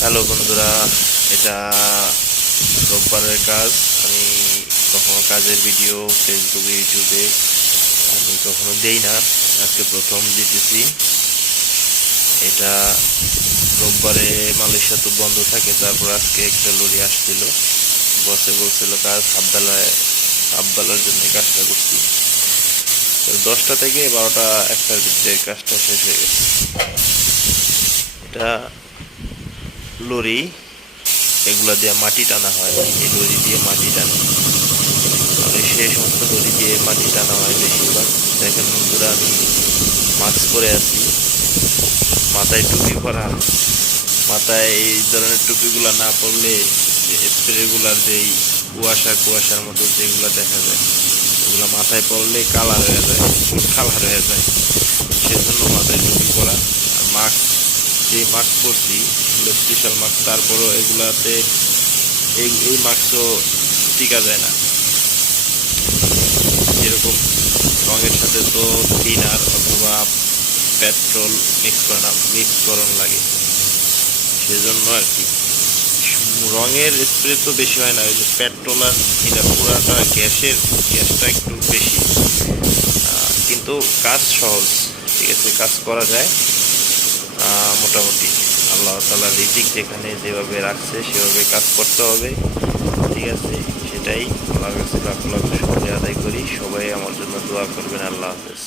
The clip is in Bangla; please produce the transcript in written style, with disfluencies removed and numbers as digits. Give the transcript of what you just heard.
হ্যালো বন্ধুরা, এটা রোববারের কাজ। আমি কখনো কাজের ভিডিও ফেসবুকে ইউটিউবে আমি কখনো দেই না, আজকে প্রথম দিতেছি। এটা রোববারে মালয়েশিয়া তো বন্ধ থাকে, তারপর আজকে একটা লরি আসছিল, বসে বলছিল কাজ হাফ বেলার জন্য কাজটা করছি। তো 10টা থেকে 12টা 1টার ভিতরে কাজটা শেষ হয়ে গেছে। এটা লরি, এগুলা দিয়ে মাটি টানা হয়। এই লরি দিয়ে মাটি টানে, মানে সেই সমস্ত লরি দিয়ে মাটি টানা হয় বেশিরভাগ। দেখেন বন্ধুরা, আমি মাস্ক পরে আছি, মাথায় টুপি পরা। মাথায় এই ধরনের টুপিগুলা না পরলে যে স্প্রেগুলার যেই কুয়াশার মতো যেগুলা দেখা যায়, ওগুলো মাথায় পরলে কালার হয়ে যায়, কালার হয়ে যায়। সেজন্য মাথায় টুপি পরা আর মাস্ক, যে মাস্ক পরছি এগুলো স্পেশাল মাস্ক। তারপরও এগুলাতে এই মাস্কও টিকা যায় না। যেরকম রঙের সাথে তো থিনার অথবা পেট্রোল মিক্সকরণ লাগে, সেজন্য আর কি। রঙের স্প্রে তো বেশি হয় না, ওই যে পেট্রোল আর থিনার পুরাটা গ্যাসটা একটু বেশি, কিন্তু কাজ সহজ। ঠিক আছে, কাজ করা যায় মোটামুটি। আল্লাহ তাআলা রিজিক যেখানে যেভাবে রাখছে সেভাবে কাজ করতে হবে। ঠিক আছে, সেটাই আল্লাহর কাছে লাখ লাখ শুকরিয়া আদায় করি। সবাই আমার জন্য দোয়া করবেন। আল্লাহ হাফেজ।